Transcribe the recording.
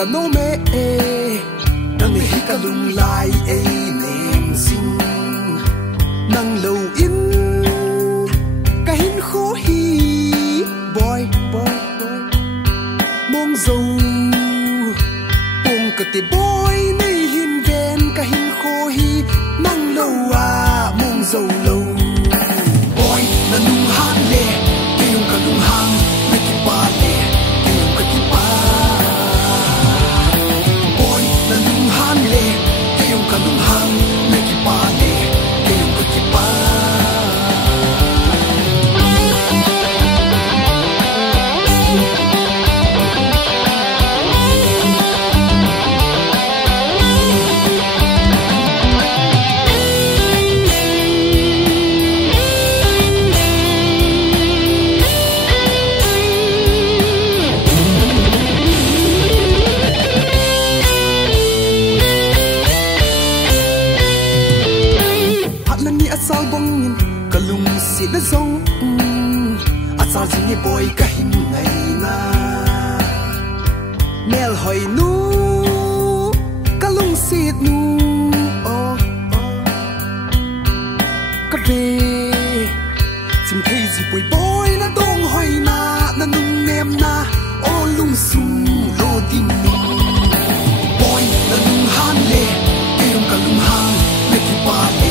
ta no me nang hi ka lung lai nem sing nang lo in ka hin kho hi boy mong dâu ka ti boy nei hin ven ka hin kho hi nang lo mong dâu lâu boy na nung han le ke yung ka nung hang na ki pa le ke yung ka ki pa boy na nung han le ke yung ka nung hang na ki pa le ke yung ka ki pa salbongin kalung si na zong asal jing boy ka hin ngai na mel hoi nu kalung si nu ka ve chim thei ji boy na dong hoi na nung nem na o lung sum lo dim nu boy na nung han le ke yung kalung hang na ki pa le